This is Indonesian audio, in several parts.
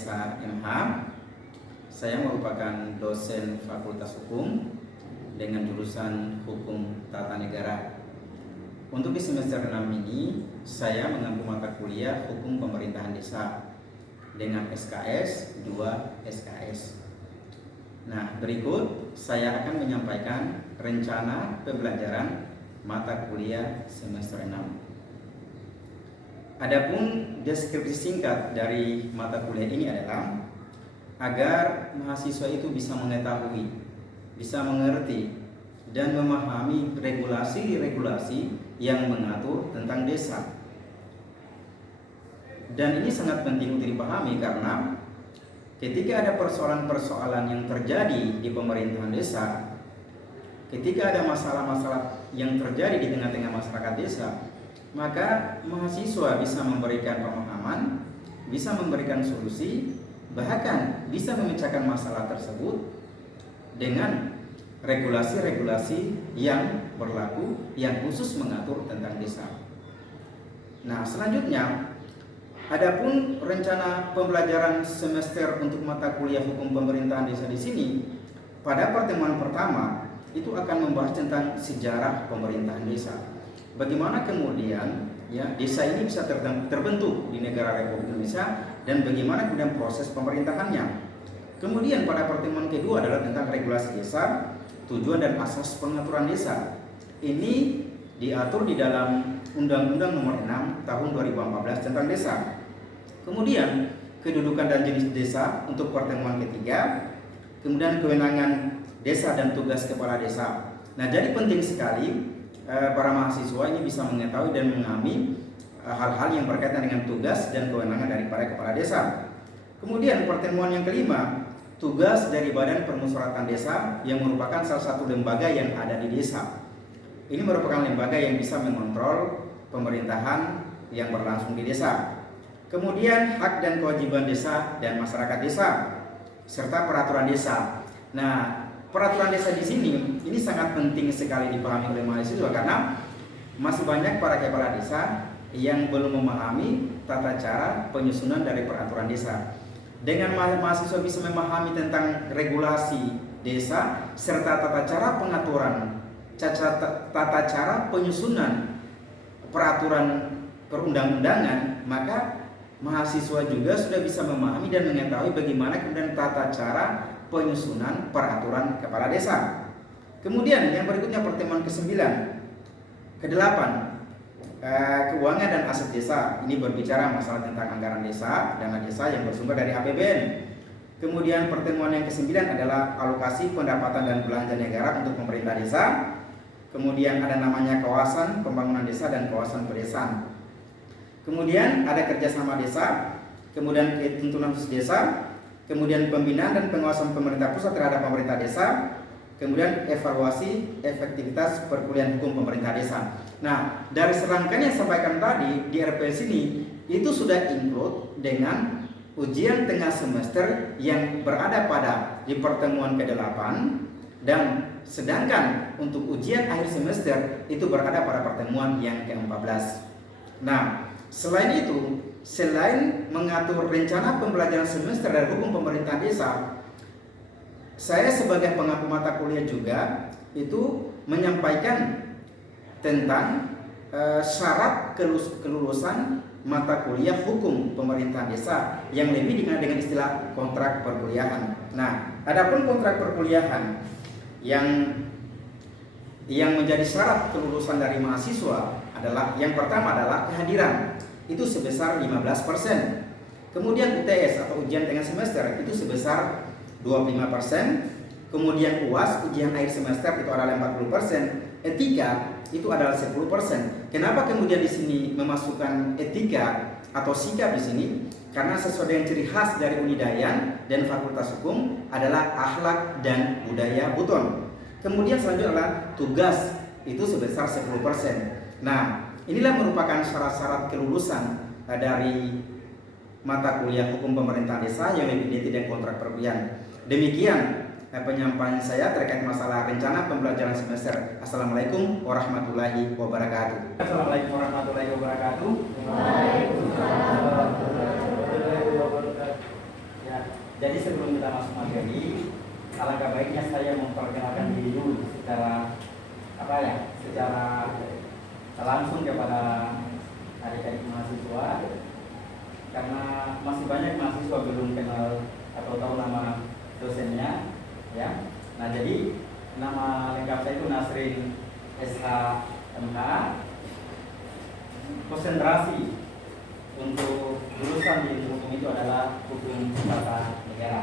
SHMH. Saya merupakan dosen Fakultas Hukum dengan jurusan Hukum Tata Negara. Untuk di semester 6 ini, saya mengampu mata kuliah Hukum Pemerintahan Desa dengan SKS 2 SKS. Nah, berikut saya akan menyampaikan rencana pembelajaran mata kuliah semester 6. Adapun deskripsi singkat dari mata kuliah ini adalah agar mahasiswa itu bisa mengetahui, bisa mengerti, dan memahami regulasi-regulasi yang mengatur tentang desa. Dan ini sangat penting untuk dipahami karena ketika ada persoalan-persoalan yang terjadi di pemerintahan desa, ketika ada masalah-masalah yang terjadi di tengah-tengah masyarakat desa, maka mahasiswa bisa memberikan pemahaman, bisa memberikan solusi, bahkan bisa memecahkan masalah tersebut dengan regulasi-regulasi yang berlaku yang khusus mengatur tentang desa. Nah, selanjutnya, adapun rencana pembelajaran semester untuk mata kuliah Hukum Pemerintahan Desa di sini, pada pertemuan pertama itu akan membahas tentang sejarah pemerintahan desa. Bagaimana kemudian desa ini bisa terbentuk di negara Republik Indonesia dan bagaimana kemudian proses pemerintahannya. Kemudian pada pertemuan kedua adalah tentang regulasi desa, tujuan dan asas pengaturan desa. Ini diatur di dalam Undang-Undang Nomor 6 Tahun 2014 tentang desa. Kemudian kedudukan dan jenis desa untuk pertemuan ketiga. Kemudian kewenangan desa dan tugas kepala desa. Nah, jadi penting sekali para mahasiswa ini bisa mengetahui dan memahami hal-hal yang berkaitan dengan tugas dan kewenangan daripada kepala desa. Kemudian pertemuan yang kelima, tugas dari Badan Permusyawaratan Desa yang merupakan salah satu lembaga yang ada di desa. Ini merupakan lembaga yang bisa mengontrol pemerintahan yang berlangsung di desa. Kemudian hak dan kewajiban desa dan masyarakat desa serta peraturan desa. Nah, peraturan desa di sini ini sangat penting sekali dipahami oleh mahasiswa karena masih banyak para kepala desa yang belum memahami tata cara penyusunan dari peraturan desa. Dengan mahasiswa bisa memahami tentang regulasi desa serta tata cara pengaturan, tata cara penyusunan peraturan perundang-undangan, maka mahasiswa juga sudah bisa memahami dan mengetahui bagaimana kemudian tata cara penyusunan peraturan kepala desa. Kemudian yang berikutnya pertemuan ke-9, ke-8, keuangan dan aset desa. Ini berbicara masalah tentang anggaran desa, dana desa yang bersumber dari APBN. Kemudian pertemuan yang ke-9 adalah alokasi pendapatan dan belanja negara untuk pemerintah desa. Kemudian ada namanya kawasan pembangunan desa dan kawasan pedesaan. Kemudian ada kerjasama desa, kemudian tuntunan khusus desa, kemudian pembinaan dan pengawasan pemerintah pusat terhadap pemerintah desa, kemudian evaluasi efektivitas perkuliahan hukum pemerintah desa. Nah, dari serangkaian yang disampaikan tadi di RPS ini, itu sudah include dengan ujian tengah semester yang berada pada di pertemuan ke-8, dan sedangkan untuk ujian akhir semester itu berada pada pertemuan yang ke-14. Nah, selain itu, selain mengatur rencana pembelajaran semester dari Hukum Pemerintahan Desa, saya sebagai pengampu mata kuliah juga itu menyampaikan tentang syarat kelulusan mata kuliah Hukum Pemerintahan Desa yang lebih dikenal dengan istilah kontrak perkuliahan. Nah, adapun kontrak perkuliahan yang menjadi syarat kelulusan dari mahasiswa adalah yang pertama adalah kehadiran. Itu sebesar 15%. Kemudian UTS atau ujian tengah semester itu sebesar 25%. Kemudian UAS, ujian akhir semester itu adalah 40%. Etika itu adalah 10%. Kenapa kemudian di sini memasukkan etika atau sikap di sini? Karena sesuai dengan ciri khas dari Unidayan dan Fakultas Hukum adalah akhlak dan budaya Buton. Kemudian selanjutnya adalah tugas, itu sebesar 10%. Nah, inilah merupakan syarat-syarat kelulusan dari mata kuliah Hukum Pemerintahan Desa yang lebih detail dan kontrak perkuliahan. Demikian penyampaian saya terkait masalah rencana pembelajaran semester. Assalamualaikum warahmatullahi wabarakatuh. Assalamualaikum warahmatullahi wabarakatuh. Waalaikumsalam warahmatullahi wabarakatuh. Jadi sebelum kita masuk materi, alangkah baiknya saya memperkenalkan diri dulu secara secara langsung kepada adik-adik mahasiswa, karena masih banyak mahasiswa belum kenal atau tahu nama dosennya, ya. Nah, jadi nama lengkap saya itu Nasrin SH MH. Konsentrasi untuk jurusan di hukum itu adalah hukum tata negara.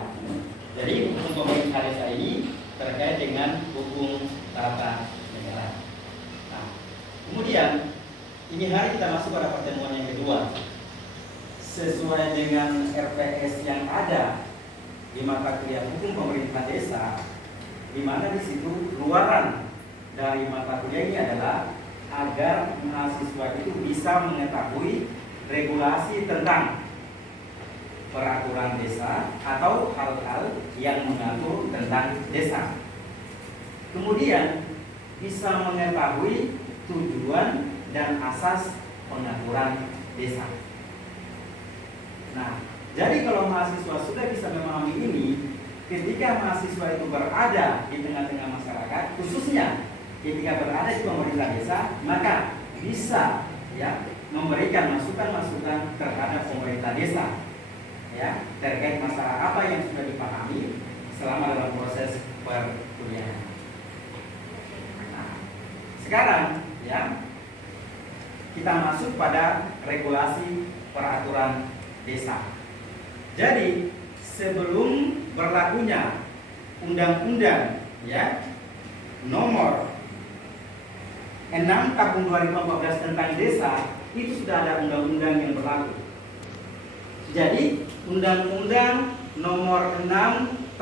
Jadi hukum pemerintah desa ini terkait dengan hukum tata negara. Nah, kemudian ini hari kita masuk pada pertemuan yang kedua. Sesuai dengan RPS yang ada di mata kuliah hukum pemerintah desa, di mana di situ luaran dari mata kuliah ini adalah agar mahasiswa itu bisa mengetahui regulasi tentang peraturan desa atau hal-hal yang mengatur tentang desa. Kemudian bisa mengetahui tujuan dan asas pengaturan desa. Nah, jadi kalau mahasiswa sudah bisa memahami ini, ketika mahasiswa itu berada di tengah-tengah masyarakat, khususnya ketika berada di pemerintah desa, maka bisa memberikan masukan-masukan terhadap pemerintah desa, terkait masalah apa yang sudah dipahami selama dalam proses perkuliahan. Nah, sekarang kita masuk pada regulasi peraturan desa. Jadi sebelum berlakunya undang-undang nomor 6 tahun 2014 tentang desa, itu sudah ada undang-undang yang berlaku. Jadi undang-undang nomor 6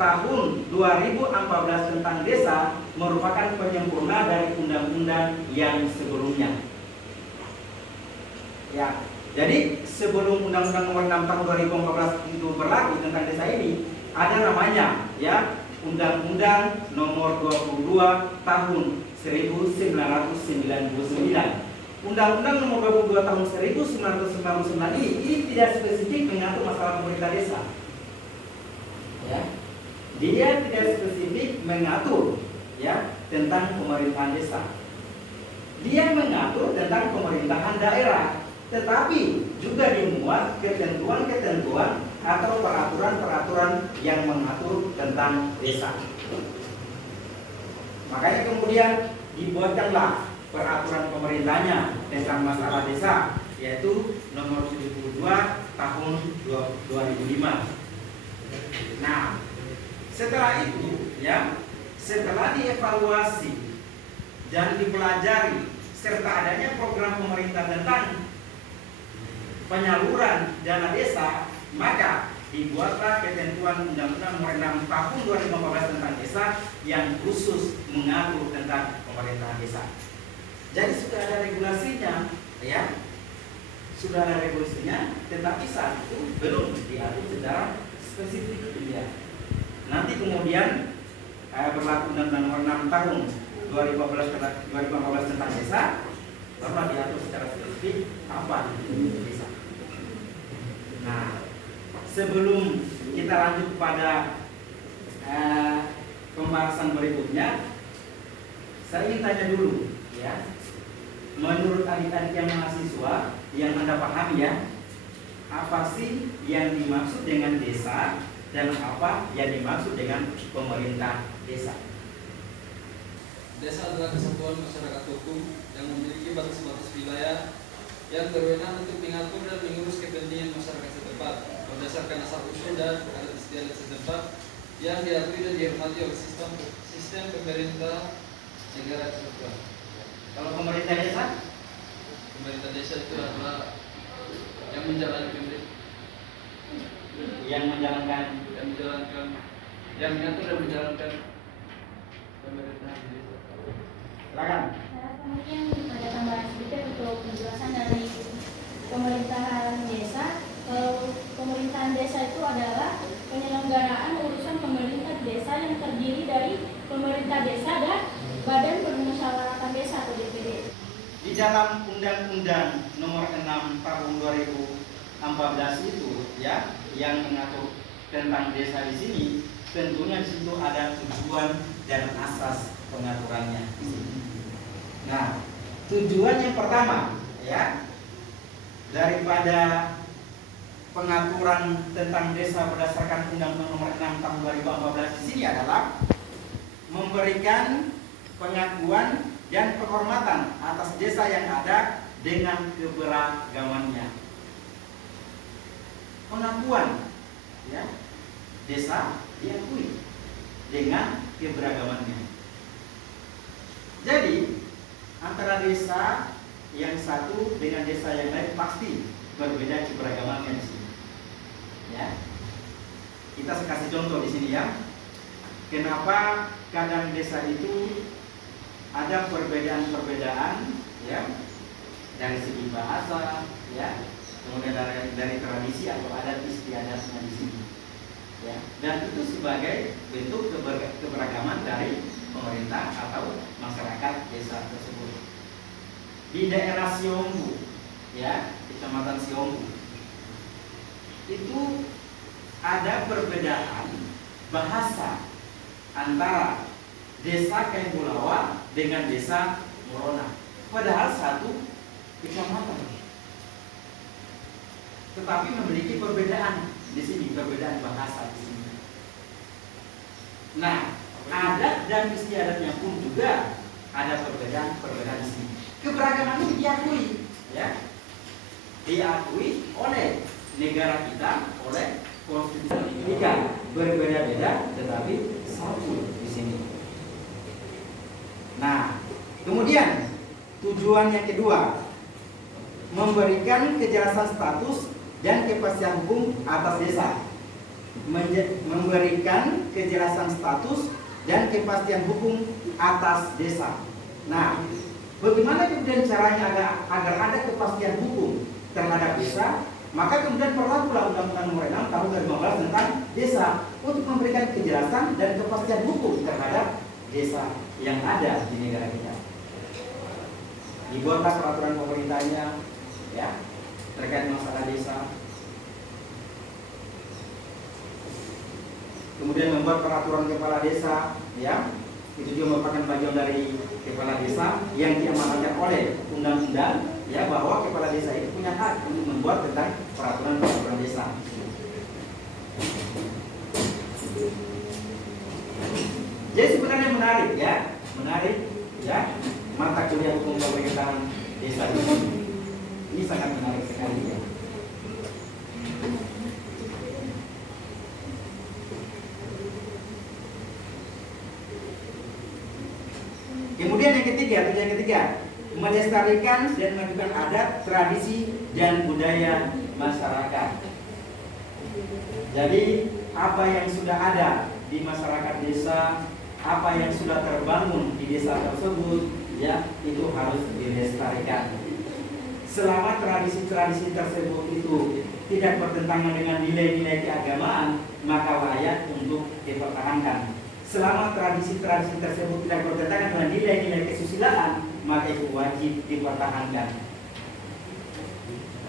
tahun 2014 tentang desa merupakan penyempurna dari undang-undang yang sebelumnya. Jadi sebelum undang-undang nomor 6 tahun 2014 itu berlaku tentang desa ini, ada namanya Undang-Undang nomor 22 tahun 1999. Undang-Undang nomor 22 tahun 1999 ini tidak spesifik mengatur masalah pemerintah desa. Dia tidak spesifik mengatur tentang pemerintahan desa. Dia mengatur tentang pemerintahan daerah, tetapi juga dimuat ketentuan-ketentuan atau peraturan-peraturan yang mengatur tentang desa. Makanya kemudian dibuatkanlah peraturan pemerintahnya tentang masalah desa, yaitu nomor 72 tahun 2005. Nah, setelah itu setelah dievaluasi dan dipelajari serta adanya program pemerintah tentang penyaluran dana desa, maka dibuatlah ketentuan Undang-Undang Nomor 6 Tahun 2014 tentang desa yang khusus mengatur tentang pemerintahan desa. Jadi sudah ada regulasinya, sudah ada regulasinya, tetapi saat itu belum diatur secara spesifik. Nanti kemudian berlaku Undang-Undang Nomor 6 Tahun 2014 tentang desa, baru diatur secara spesifik apa itu desa. Nah, sebelum kita lanjut pada pembahasan berikutnya, saya ingin tanya dulu, menurut adik-adik yang mahasiswa yang Anda pahami, apa sih yang dimaksud dengan desa dan apa yang dimaksud dengan pemerintah desa? Desa adalah kesatuan masyarakat hukum yang memiliki batas-batas wilayah yang berwenang untuk mengatur dan mengurus kepentingan masyarakat setempat berdasarkan asal-usul dan adat istiadat setempat yang diakui dan dihormati oleh sistem pemerintah negara kesatuan. Kalau pemerintah desa? Pemerintah desa itu adalah yang menjalankan yang mengatur dan menjalankan pemerintahan desa. Silakan. Mungkin ada tambahan sedikit untuk penjelasan dari pemerintahan desa. Pemerintahan desa itu adalah penyelenggaraan urusan pemerintah desa yang terdiri dari pemerintah desa dan Badan Permusyawaratan Desa atau DPD. Di dalam Undang-Undang Nomor 6 Tahun 2014 itu yang mengatur tentang desa di sini, tentunya di situ ada tujuan dan asas pengaturannya. Nah, tujuan yang pertama, ya, daripada pengaturan tentang desa berdasarkan Undang-Undang Nomor 6 Tahun 2014 di sini adalah memberikan pengakuan dan penghormatan atas desa yang ada dengan keberagamannya. Pengakuan, ya, desa diakui dengan keberagamannya. Jadi antara desa yang satu dengan desa yang lain pasti berbeda keberagamannya di sini. Ya, kita kasih contoh di sini ya. Kenapa kadang desa itu ada perbedaan-perbedaan, ya, dari segi bahasa, ya, kemudian dari tradisi atau adat istiadatnya di sini, ya, dan itu sebagai bentuk keberagaman dari pemerintah atau masyarakat desa tersebut. Di daerah Siombu, ya, Kecamatan Siombu, itu ada perbedaan bahasa antara desa Kaibulawa dengan desa Morona, padahal satu kecamatan, tetapi memiliki perbedaan di sini, perbedaan bahasa di sini. Nah, adat dan istiadatnya pun juga ada perbedaan di sini. Keberagaman ini diakui, ya, diakui oleh negara kita, oleh konstitusi kita. Berbeda-beda tetapi satu di sini. Nah, kemudian tujuan yang kedua, memberikan kejelasan status dan kepastian hukum atas desa. Memberikan kejelasan status dan kepastian hukum atas desa. Nah, bagaimana kemudian caranya agar ada kepastian hukum terhadap desa? Maka kemudian berlakulah Undang-Undang Nomor 6 Tahun 2015 tentang desa untuk memberikan kejelasan dan kepastian hukum terhadap desa yang ada di negara kita. Dibuatlah peraturan pemerintahnya, ya, terkait masalah desa. Kemudian membuat peraturan kepala desa, ya, itu juga merupakan bagian dari kepala desa yang diamanatkan oleh undang-undang, ya, bahwa kepala desa itu punya hak untuk membuat tentang peraturan desa. Jadi sebenarnya menarik, ya, mata kuliah hukum pemerintahan desa ini sangat menarik sekali, ya. Kemudian yang ketiga, melestarikan dan memajukan adat, tradisi, dan budaya masyarakat. Jadi apa yang sudah ada di masyarakat desa, apa yang sudah terbangun di desa tersebut, ya, itu harus dilestarikan. Selama tradisi-tradisi tersebut itu tidak bertentangan dengan nilai-nilai keagamaan, maka layak untuk dipertahankan. Selama tradisi-tradisi tersebut tidak bertentangan dengan nilai-nilai kesusilaan, maka itu wajib dipertahankan.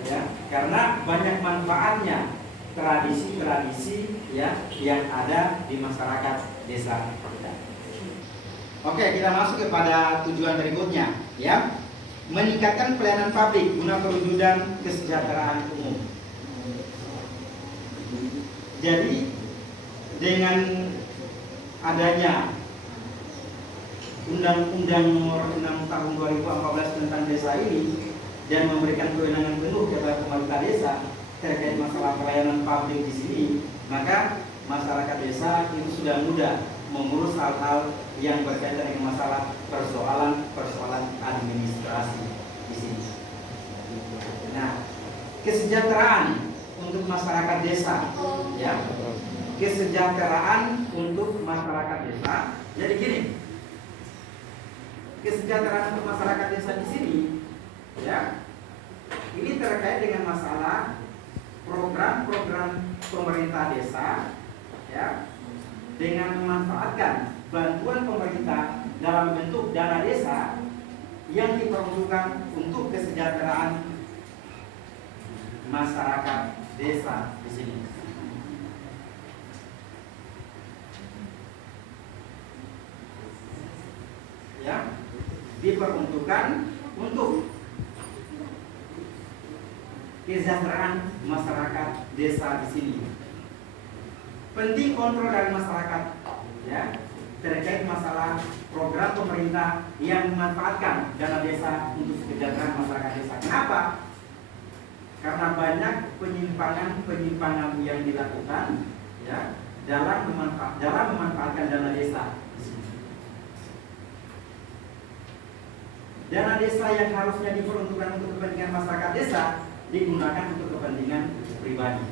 Ya, karena banyak manfaatnya tradisi-tradisi, ya, yang ada di masyarakat desa kita. Oke, kita masuk kepada tujuan berikutnya, ya. Meningkatkan pelayanan publik guna perwujudan kesejahteraan umum. Jadi dengan adanya Undang-Undang Nomor 6 Tahun 2014 tentang desa ini dan memberikan kewenangan penuh kepada pemerintah desa terkait masalah pelayanan publik di sini, maka masyarakat desa itu sudah mudah mengurus hal-hal yang berkaitan dengan masalah persoalan administrasi di sini. Nah, kesejahteraan untuk masyarakat desa, ya. Kesejahteraan untuk masyarakat desa. Jadi gini, kesejahteraan untuk masyarakat desa di sini, ya, ini terkait dengan masalah program-program pemerintah desa, ya, dengan memanfaatkan bantuan pemerintah dalam bentuk dana desa yang diperuntukkan untuk kesejahteraan masyarakat desa di sini. ya, diperuntukkan untuk kesejahteraan masyarakat desa di sini. Penting kontrol dari masyarakat, ya, terkait masalah program pemerintah yang memanfaatkan dana desa untuk kesejahteraan masyarakat desa. Kenapa? Karena banyak penyimpangan yang dilakukan, ya, dalam memanfaatkan dana desa. Dana desa yang harusnya diperuntukkan untuk kepentingan masyarakat desa digunakan untuk kepentingan pribadi.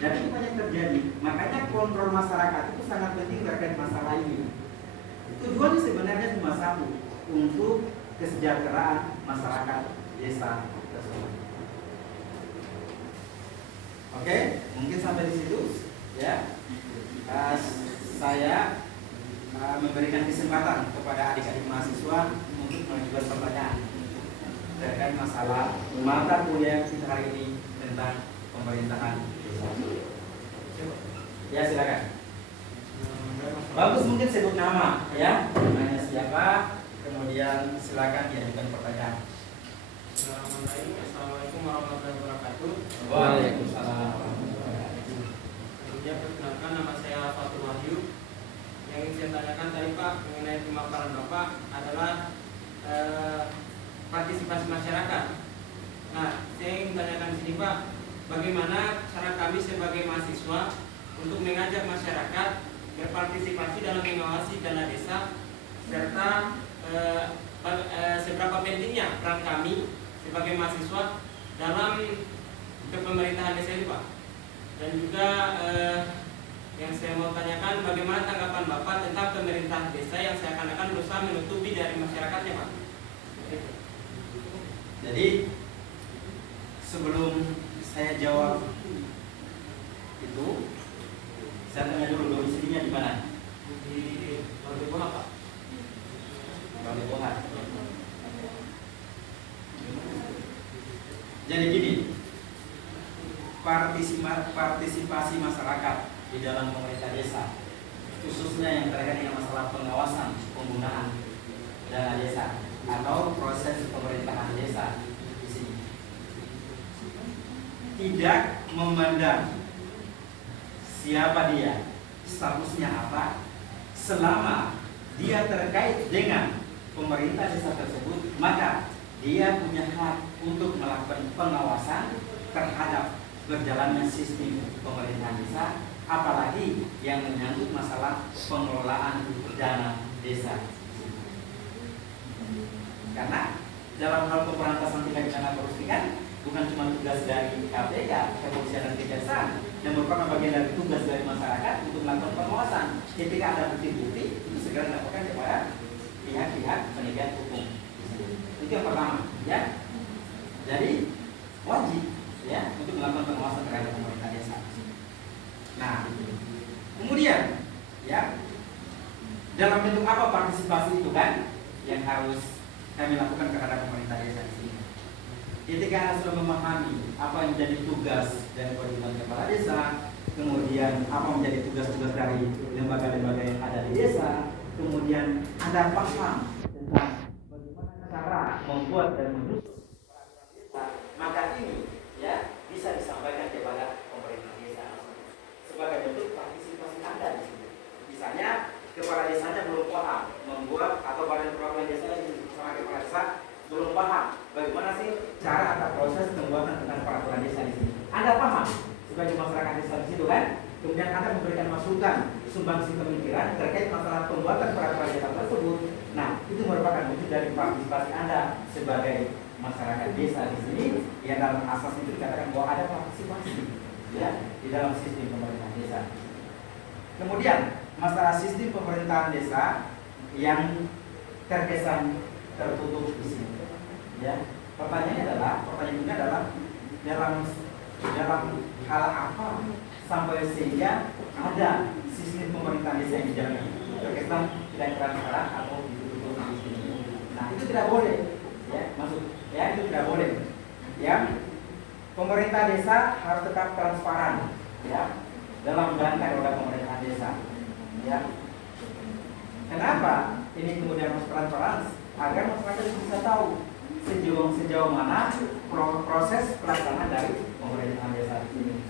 Dan itu banyak terjadi. Makanya kontrol masyarakat itu sangat penting terkait masalah ini. Tujuannya sebenarnya cuma satu, untuk kesejahteraan masyarakat desa tersebut. Oke, mungkin sampai di situ, ya. Saya memberikan kesempatan kepada adik-adik mahasiswa untuk mengajukan pertanyaan terkait masalah mata kuliah kita hari ini tentang pemerintahan desa. Ya, silakan. Bagus, mungkin sebut nama, ya, namanya siapa, kemudian silakan diajukan pertanyaan. Assalamualaikum warahmatullahi wabarakatuh. Waalaikumsalam. Kemudian perkenalkan, nama saya Fatul Wahyu. Yang ingin saya tanyakan tadi Pak mengenai pemaparan Bapak adalah partisipasi masyarakat. Nah, saya ingin tanyakan di sini Pak, bagaimana cara kami sebagai mahasiswa untuk mengajak masyarakat berpartisipasi dalam mengawasi dana desa, serta seberapa pentingnya peran kami sebagai mahasiswa dalam kepemerintahan desa ini Pak. Dan juga yang saya mau tanyakan, bagaimana tanggapan Bapak tentang pemerintah desa yang seakan-akan berusaha menutupi dari masyarakatnya Pak. Jadi sebelum saya jawab itu, saya tanya dulu domisilinya di mana? Di Bawah Pak. Bawah. Jadi gini, partisipasi masyarakat di dalam pemerintah desa, khususnya yang terkait dengan masalah pengawasan penggunaan dana desa atau proses pemerintahan desa di sini, tidak memandang siapa dia, statusnya apa, selama dia terkait dengan pemerintah desa tersebut, maka dia punya hak untuk melakukan pengawasan terhadap berjalannya sistem pemerintahan desa, apalagi yang menyangkut masalah pengelolaan dana desa. Karena dalam hal pemberantasan tindak pidana korupsi kan bukan cuma tugas dari KPK, kepolisian dan kejaksaan, yang merupakan bagian dari tugas dari masyarakat untuk melakukan pengawasan. Ketika ada bukti-bukti, itu segera dilaporkan kepada pihak-pihak penegak hukum. Itu yang pertama, ya. Jadi wajib, ya, untuk melakukan pengawasan terhadap pemerintah desa. Nah, kemudian, ya, dalam bentuk apa partisipasi itu kan yang harus kami lakukan terhadap pemerintah desa di sini. Ketika Anda sudah memahami apa yang menjadi tugas dari kewajiban kepala desa, kemudian apa menjadi tugas-tugas dari lembaga-lembaga yang ada di desa, kemudian Anda paham tentang bagaimana cara membuat dan menyusun peraturan desa, maka ini, ya, bisa disampaikan kepada pemerintah desa sebagai bentuk partisipasi Anda di sini. Misalnya kepala desanya belum paham membuat, atau badan perwakilan desa yang bersama kepala desa belum paham bagaimana sih cara atau proses pembuatan tentang peraturan desa di sini. Anda paham sebagai masyarakat desa di situ kan? Kemudian Anda memberikan masukan, sumbangsi pemikiran terkait masalah pembuatan peraturan desa tersebut. Nah, itu merupakan wujud dari partisipasi Anda sebagai masyarakat desa di sini, yang dalam asas itu dikatakan bahwa ada partisipasi, ya, di dalam sistem pemerintahan desa. Kemudian masalah sistem pemerintahan desa yang terkesan tertutup di sini, ya. Pertanyaannya adalah dalam hal apa sampai sehingga ada sistem pemerintahan desa yang dijalani terkesan tidak transparan atau ditutup di sini. Nah, itu tidak boleh, ya, itu tidak boleh, ya. Pemerintah desa harus tetap transparan, ya, dalam menjalankan roda pemerintahan desa, ya. Kenapa ini kemudian harus transparan? sejauh mana proses pelaksanaan dari pemerintahan desa ini.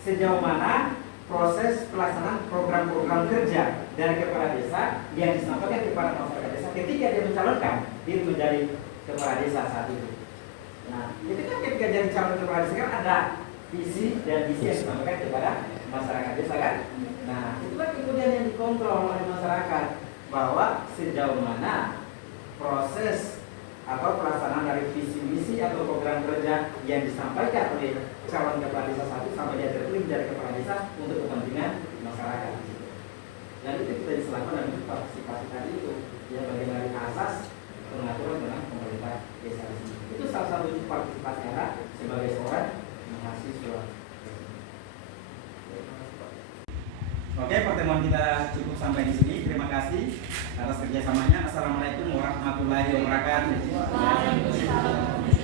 Sejauh mana proses pelaksanaan program-program kerja dari kepala desa yang disampaikan kepada masyarakat desa ketika dia mencalonkan diri menjadi kepala desa saat itu. Nah, itu kan ketika jadi calon kepala desa kan ada visi dan misi yang disampaikan kepada masyarakat desa kan. Nah, itulah kemudian yang dikontrol oleh masyarakat bahwa sejauh mana proses atau pelaksanaan dari visi misi atau program kerja yang disampaikan oleh calon kepala desa satu sampai dia terpilih menjadi kepala desa untuk kepentingan masyarakat. Dan itu kita dilakukan dalam partisipasi tadi itu ya bagian dari asas pengaturan tentang pemerintah desa. Itu salah satu partisipasi Anda sebagai seorang mahasiswa. Oke, pertemuan kita cukup sampai di sini. Terima kasih atas kerjasamanya. Assalamualaikum warahmatullahi wabarakatuh. Waalaikumsalam.